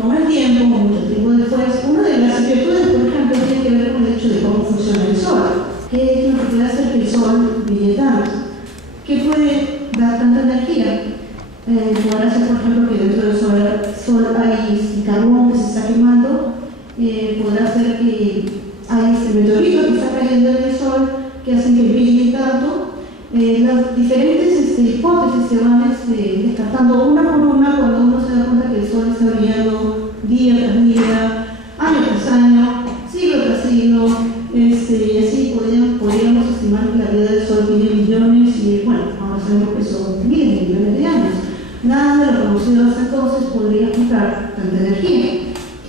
con el tiempo, mucho tiempo después, una de las inquietudes, por ejemplo, tiene que ver con el hecho de cómo funciona el Sol. ¿Qué es lo que puede hacer que el Sol brille tanto? ¿Qué puede dar tanta energía? Podrá ser, por ejemplo, que dentro del Sol hay carbón que se está quemando, podrá ser que hay meteoritos que están cayendo en el Sol que hacen que brille tanto. Las diferentes hipótesis se van descartando una por una cuando uno se da cuenta que el Sol está brillando día tras día, año tras año, siglo tras siglo, y así podríamos estimar que la vida del Sol tiene millones y bueno, ahora sabemos que son miles de millones de años. Nada de lo conocido hasta entonces podría aplicar tanta energía.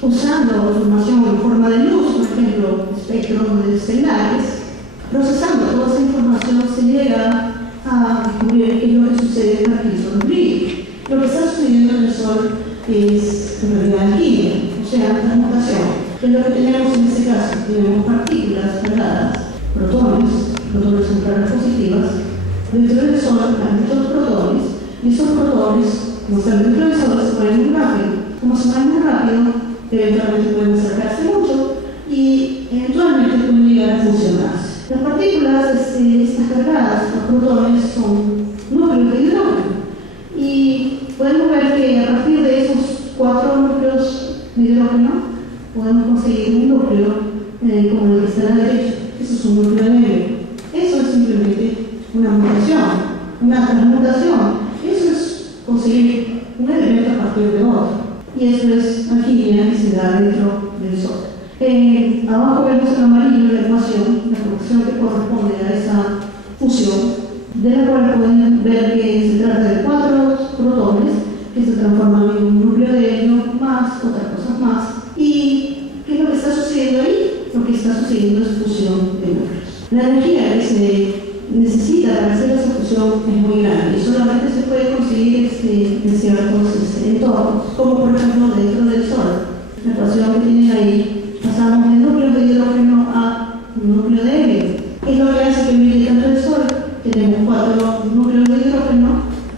Usando información en forma de luz, por ejemplo, espectros estelares, procesando toda esa información se llega a descubrir qué es lo que sucede para que el Sol brille. Lo que está sucediendo en el Sol es en realidad alquimia, o sea, transmutación. ¿Qué es lo que tenemos en este caso? Tenemos partículas cargadas, protones son cargas positivas. Dentro del Sol hay muchos protones, y esos protones, como están dentro del Sol, se mueven muy rápido. Como se mueven muy rápido, eventualmente pueden acercarse mucho y eventualmente pueden llegar a fusionarse. Las partículas estas cargadas, los protones, son núcleos de hidrógeno y podemos ver que a partir de esos 4 núcleos de hidrógeno podemos conseguir un núcleo como el que está a la derecha. Eso es un núcleo de helio. Eso es simplemente una mutación, una transmutación. Eso es conseguir un elemento a partir de otro. Y eso es alquimia que se da dentro del Sol. Abajo vemos en amarillo la ecuación que corresponde a esa fusión, de la cual pueden ver que se trata de 4 protones que se transforman en un núcleo de helio más otras cosas más. ¿Y qué es lo que está sucediendo ahí? Lo que está sucediendo es fusión de núcleos. La energía que se necesita para hacer esa fusión es muy grande y solamente se puede conseguir en ciertos entornos, como por ejemplo dentro del Sol. La ecuación que tienen ahí, pasamos de núcleos de hidrógeno a un núcleo de helio. Es lo que hace que brille tanto el Sol. Tenemos 4 núcleos de hidrógeno,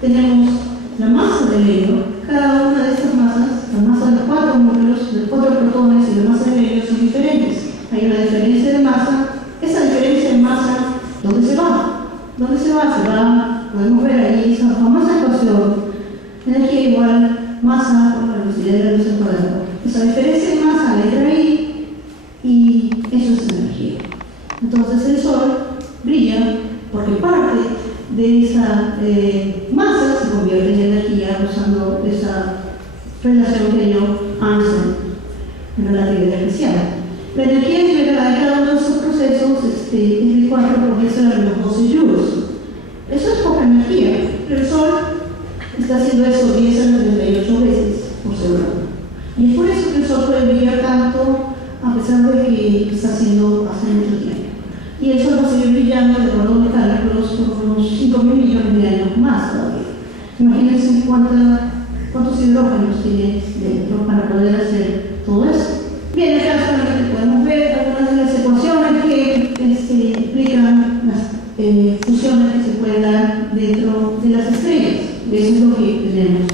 tenemos la masa del helio. Cada una de estas masas, la masa de los 4 núcleos, de los 4 protones y la masa del helio son diferentes. Hay una diferencia de masa. Esa diferencia de masa, ¿dónde se va? ¿Dónde se va? Podemos ver ahí esa famosa ecuación, energía igual masa por la velocidad de la luz al cuadrado. Esa diferencia de masa la entra ahí y eso es energía. Entonces el Sol brilla porque parte de esa masa se convierte en energía usando esa relación que dio Einstein en relatividad especial. La energía liberada de cada uno de esos procesos es de 4 por 10 a la menos 12 joules. Eso es poca energía, pero el Sol está haciendo eso 10 a la 38 veces por segundo. Y es por eso que el Sol puede brillar tanto a pesar de que está haciendo hace mucho tiempo. Y el Sol va a seguir brillando, de acuerdo a los cálculos, por unos 5.000 millones de años más todavía. Imagínense cuántos hidrógenos tiene dentro para poder hacer todo eso. Bien, acá solamente podemos ver algunas de las ecuaciones que explican las fusiones que se pueden dar dentro de las estrellas. Eso es lo que tenemos.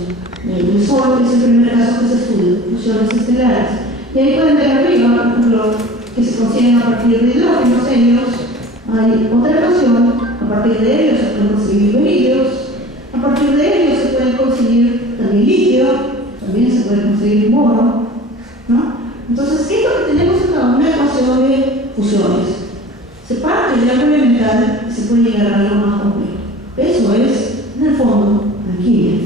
El Sol es el primer caso que se estudia, fusiones estelares. Y ahí pueden ver arriba, por ejemplo, que se consiguen a partir de hidrógenos helios. Hay otra ecuación, a partir de helios se pueden conseguir berilios, a partir de helios se pueden conseguir también litio, también se puede conseguir boro, ¿no? Entonces, ¿qué es lo que tenemos acá? Una ecuación de fusiones. Se parte de algo elemental y se puede llegar a algo más complejo. Eso es, en el fondo, alquimia,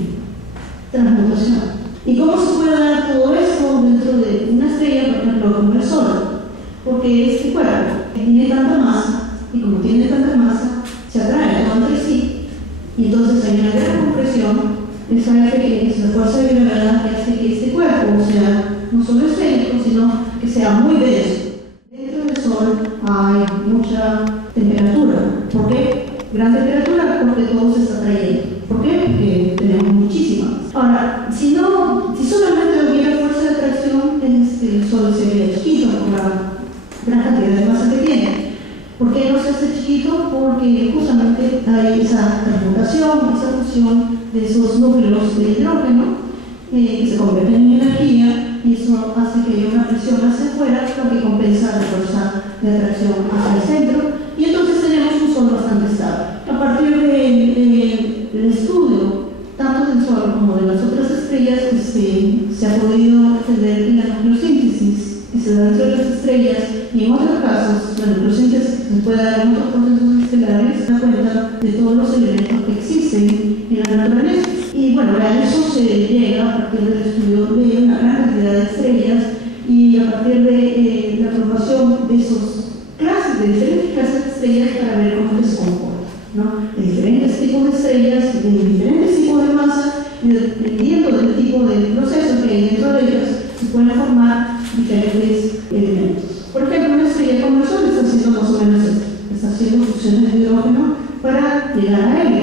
transmutación. ¿Y cómo se puede dar todo esto dentro de una estrella, por ejemplo, como el Sol? Porque este cuerpo tiene tanta masa, y como tiene tanta masa, se atrae todo entre sí. Y entonces hay una gran compresión, esa F que es la fuerza de gravedad que hace que este cuerpo, o sea, no solo esférico, sino que sea muy denso. Dentro del Sol hay mucha temperatura. ¿Por qué? Gran temperatura porque todo se está atrayendo. ¿Por qué? Porque tenemos muchísima. Ahora, si solamente hubiera fuerza de atracción, el Sol sería chiquito por la gran cantidad de masa que tiene. ¿Por qué no se hace chiquito? Porque justamente hay esa transmutación, esa fusión de esos núcleos de hidrógeno que se convierten en energía se ha podido entender que la nucleosíntesis que se da dentro de las estrellas y en otros casos la nucleosíntesis que se puede dar en otros procesos estelares da cuenta de todos los elementos que existen en la naturaleza. Y bueno, a eso se llega a partir del estudio de una gran cantidad de estrellas y a partir de la formación de de diferentes clases de estrellas para ver cómo se comportan, ¿no? De diferentes tipos de estrellas, de diferentes tipos de masa, y dependiendo del tipo de procesos que hay dentro de ellas, se pueden formar diferentes elementos. Por ejemplo, una estrella como el Sol está haciendo más o menos esto, está haciendo fusiones de hidrógeno para llegar a helio.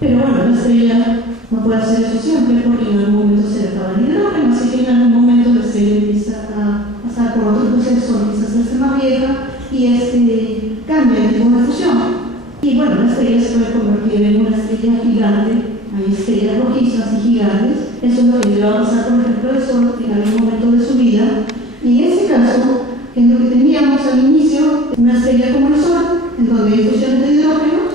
Pero bueno, la estrella no puede hacer eso siempre porque en algún momento se le acaba el hidrógeno, así que en algún momento la estrella empieza a pasar por otro proceso, empieza a hacerse más vieja y cambia de tipo de fusión. Y bueno, la estrella se puede convertir en una estrella gigante, hay estrellas rojizas y gigantes. Eso es lo que le va a pasar, por ejemplo, al Sol en algún momento de su vida. Y en este caso, es lo que teníamos al inicio, una estrella como el Sol, en donde hay fusiones de hidrógenos.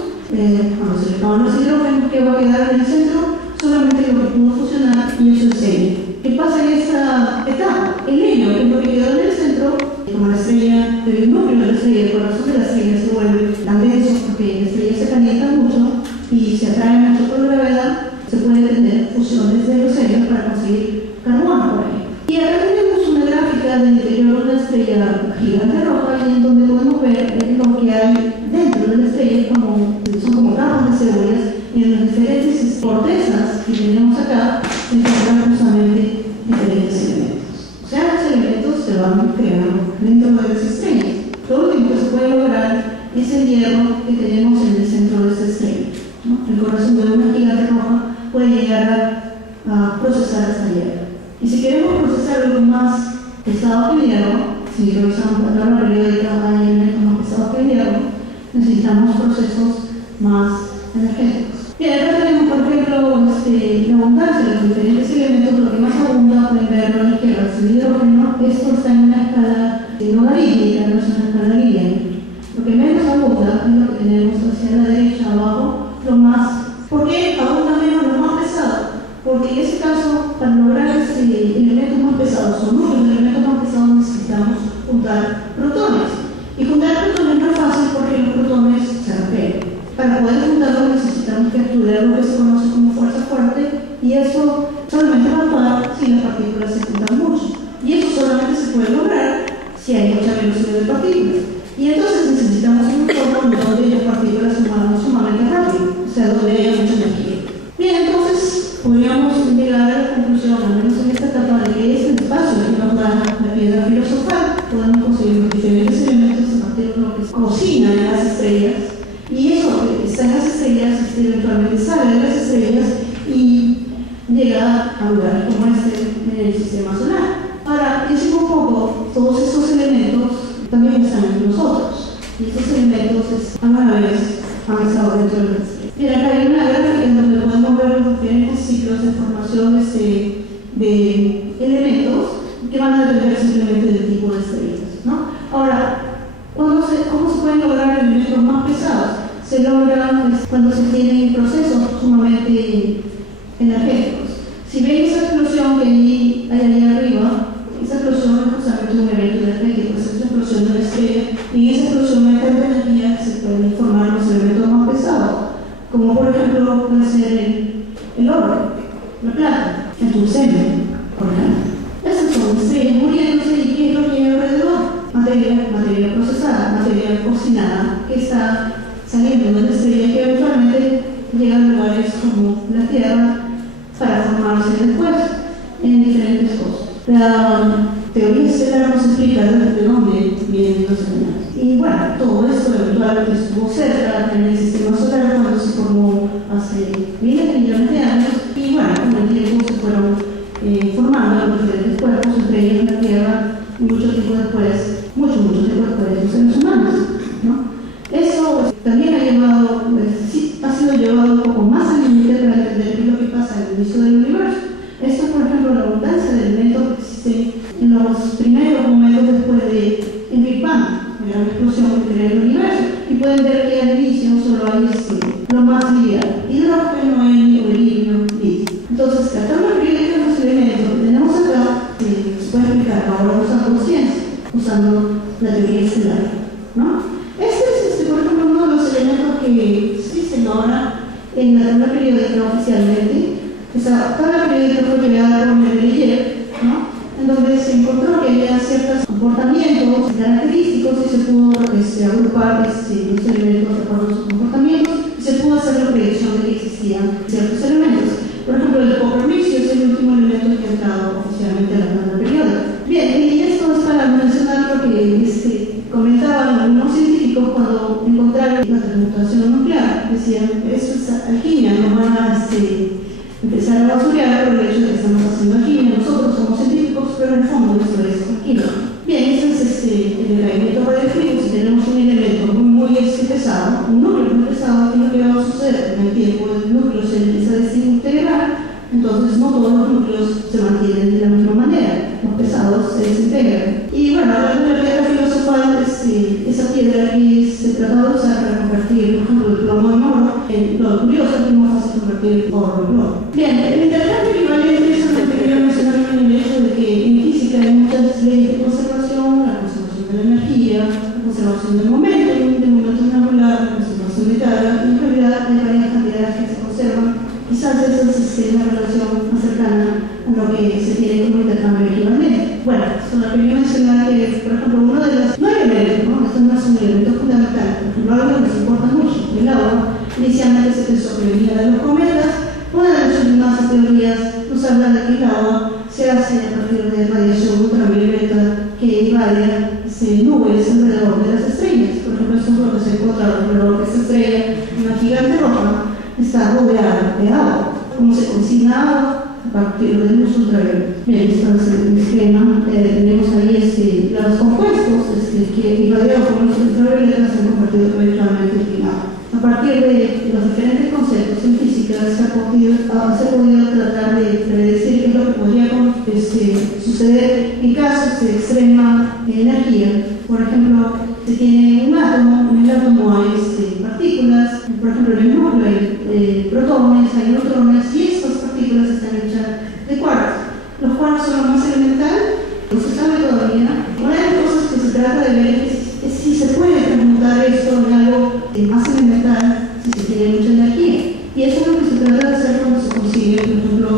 Cuando se le acaban los hidrógenos, ¿qué va a quedar en el centro? Solamente lo que pudo fusionar, y eso es helio. ¿Qué pasa en esta etapa? El helio, que es lo que quedó en el centro, como la estrella, el núcleo de la estrella, el corazón de la estrella se vuelve tan denso porque la estrella se calienta mucho y se atrae mucho por la gravedad, se pueden tener fusiones de los helios para conseguir carbono, por ejemplo. Y acá tenemos una gráfica del interior de una estrella gigante roja y en donde podemos ver lo que hay dentro de la estrella, son como capas de cebollas, y en las diferentes cortezas que tenemos acá se encuentran justamente diferentes elementos. O sea, los elementos se van creando dentro de las estrellas. Lo último que se puede lograr es el hierro que tenemos en el centro de esta estrella, ¿no? El corazón de una gigante roja puede llegar a procesar esta hierro. Y si queremos procesar algo más pesado que el hierro, si revisamos la tabla periódica, hay elementos más pesados que el hierro, necesitamos procesos más energéticos. Y acá tenemos, por ejemplo, la abundancia de los diferentes elementos. Lo que más abunda, pueden verlo a la izquierda, es el hidrógeno. Esto está en una escala logarítmica, no es una escala lineal. Lo que menos abunda es lo que tenemos hacia la derecha abajo, lo más. ¿Por qué abunda menos lo más pesado? Porque en ese caso, para lograr elementos más pesados, o núcleos de elementos más pesados, necesitamos juntar protones. Y juntar protones no es fácil porque los protones se repelen. Para poder juntarlos necesitamos que actúe algo que se conoce como fuerza fuerte, y eso solamente va a actuar si las partículas se juntan mucho. Y eso solamente se puede lograr si hay mucha velocidad de partículas. Y entonces necesitamos un entorno donde las partículas se muevan sumamente rápido, o sea, donde haya mucha energía. Bien, entonces podríamos llegar a la conclusión, al menos en esta etapa, de que es el espacio que nos da la piedra filosofal. Podemos conseguir los diferentes elementos a partir de lo que se cocina en las estrellas. Y eso que está en las estrellas, eventualmente sale de las estrellas y llega a lugares como este en el sistema solar. Ahora, piensen un poco, todos estos elementos también están en nosotros. Y estos elementos alguna vez han estado dentro de las estrellas. Mira, acá hay una gráfica en donde podemos ver los diferentes ciclos de formación de elementos que van a depender simplemente del tipo de estrellas, ¿no? Ahora, ¿cómo se pueden lograr elementos más pesados? Se logran cuando se tienen procesos sumamente energéticos. Si ven esa explosión que hay allá arriba, esa explosión es justamente un evento energético, es una explosión de la estrella, y en esa explosión hay tanta energía que se pueden formar los elementos más pesados, como por ejemplo puede ser el oro, la plata, el tungsteno, por ejemplo. Esas son estrellas muriéndose, y ¿qué es lo que hay alrededor? Materia procesada, materia cocinada, que está saliendo de una estrella que eventualmente llega a lugares como la Tierra para formarse después en diferentes cosas. La teoría estelar nos explica de dónde vienen los elementos. Y bueno, todo esto eventualmente estuvo cerca en el sistema solar cuando se formó hace miles de millones de años, y bueno, con el tiempo se fueron formando los diferentes cuerpos, entre ellos la Tierra, y mucho tiempo después los seres humanos, ¿no? Eso también ha sido llevado un poco más al límite para entender qué es lo que pasa al inicio del universo. Esto es, por ejemplo, la abundancia de elementos que existen en los primeros momentos después del Big Bang, de la explosión que crea el universo. Y pueden ver que al inicio solo hay lo más liviano: hidrógeno, helio, helio, litio. Entonces, la tabla periódica de los elementos que tenemos acá usando la teoría estelar, ¿no? Este es, por ejemplo, uno de los elementos que sí se logra en la tabla periódica oficialmente. Esa tabla periódica fue creada por Mendeleev, ¿no? En donde se encontró que había ciertos comportamientos característicos y se pudo agrupar los elementos de acuerdo a sus comportamientos y se pudo hacer la predicción de que existían ciertos elementos. Por ejemplo, el copernicio es el último elemento que ha entrado oficialmente a la tabla periódica. Bien, y esto es para mencionar lo que comentaban algunos científicos cuando encontraron la transmutación nuclear. Decían, eso es alquimia, no van a empezar a basurear por el hecho de que estamos haciendo alquimia. Nosotros somos científicos, pero en el fondo esto es alquimia. Bien, eso es el elemento radioactivo. Si tenemos un elemento muy pesado, un núcleo muy pesado, ¿qué es lo que va a suceder? En el tiempo el núcleo se empieza a desintegrar, entonces no todos los núcleos se mantienen de la misma manera, los pesados se desintegran. Y bueno, hablando de la piedra filosofal, esa piedra que se trata de usar para convertir, por ejemplo, el plomo en oro. Lo curioso es que es más fácil convertir oro en plomo. Bien, el intercambio equivalente es lo que quería mencionar en el hecho de que en física hay muchas leyes de conservación, la conservación de la energía, la conservación del momento angular, la conservación de carga, y en realidad hay varias cantidades que se conservan. Quizás esa es una relación más cercana a lo que se tiene como intercambio equivalente. Bueno, solo quería mencionar que, por ejemplo, uno de los no elementos, ¿no? Esto no es un elemento fundamental, por ejemplo, algo que nos importa mucho, el agua. Inicialmente se pensó que venía de los cometas. Una de las últimas teorías nos habla de que el agua se hace a partir de radiación ultravioleta que invade nubes alrededor de las estrellas. Por ejemplo, esto es lo que se encuentra alrededor de esta estrella, una gigante roja, está rodeada de agua. ¿Cómo se consigna agua? A partir de luz ultravioleta. Bien, este es el esquema. Tenemos ahí los compuestos que invadieron con luz ultravioleta se han convertido eventualmente en agua. A partir de los diferentes conceptos en física se ha podido tratar de predecir qué es lo que podría suceder en casos de extrema energía. Por ejemplo, se tiene un átomo, en el átomo hay partículas, por ejemplo en el núcleo hay protones, hay neutrones, y estas partículas están hechas de quarks. Los quarks son lo más elemental, no se sabe todavía. Una de las cosas que se trata de ver es si se puede transmutar esto en algo más elemental, si se tiene mucha energía. Y eso es lo que se trata de hacer cuando se consigue, por ejemplo,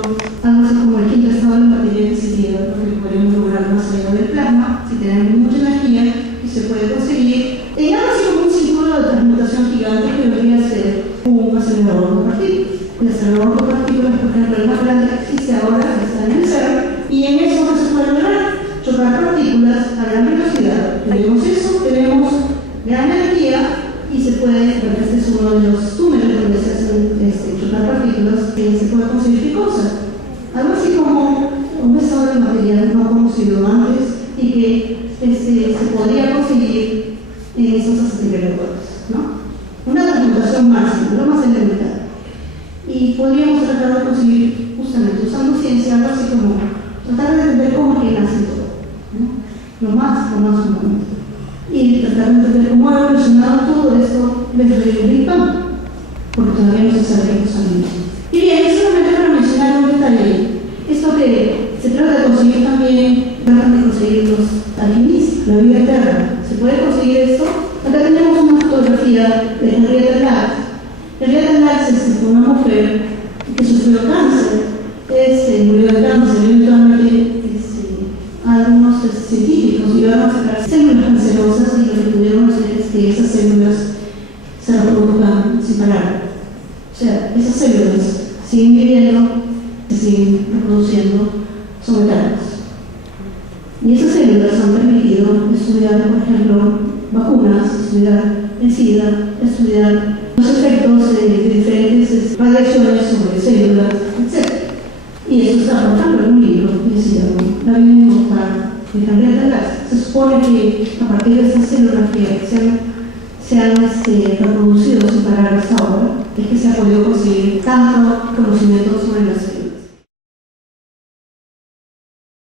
algo así como el quinto estado de la materia, que sería lo que podríamos lograr más allá del plasma, si tenemos mucha energía, y se puede conseguir en algo así como un círculo de transmutación gigante que debería ser un acelerador de partículas. El acelerador de partículas, por ejemplo, el más grande que existe ahora, está en el CERN, y en eso no se puede lograr chocar partículas a gran velocidad. Tenemos eso, tenemos gran energía, y se puede, porque este es uno de los túneles donde se hacen chocar partículas, que se puede conseguir qué cosa. Algo así como un estado de material no conocido antes y que se podría conseguir en esos aceleradores, ¿no? Una transmutación máxima, lo más elemental. Y podríamos tratar de conseguir, justamente usando ciencia, algo así como tratar de entender cómo es que nace todo, ¿no? Lo más fundamental. Y tratar de entender cómo ha evolucionado todo esto desde el Big Bang, porque todavía no se sabe qué cosa viene. Y bien, solamente para mencionar un detalle, esto que se trata de conseguir también, tratan de conseguir los alienígenas, la vida eterna. ¿Se puede conseguir esto? Acá tenemos una fotografía de Henrietta Lacks. Henrietta Lacks es una mujer que sufrió cáncer, murió de cáncer, eventualmente algunos científicos llegaron a sacar células cancerosas y lo que pudieron hacer es que esas células se reproduzcan sin parar. O sea, esas células siguen viviendo, se siguen reproduciendo, son eternas. Y esas células han permitido estudiar, por ejemplo, vacunas, estudiar el SIDA, estudiar los efectos de diferentes radiaciones sobre células, etc. Y eso está, por ejemplo, en un libro que se llama La vida inmortal de Henrietta Lacks. Se supone que a partir de estas células que se han reproducido sin parar hasta ahora, es que se ha podido conseguir tanto conocimiento sobre las células.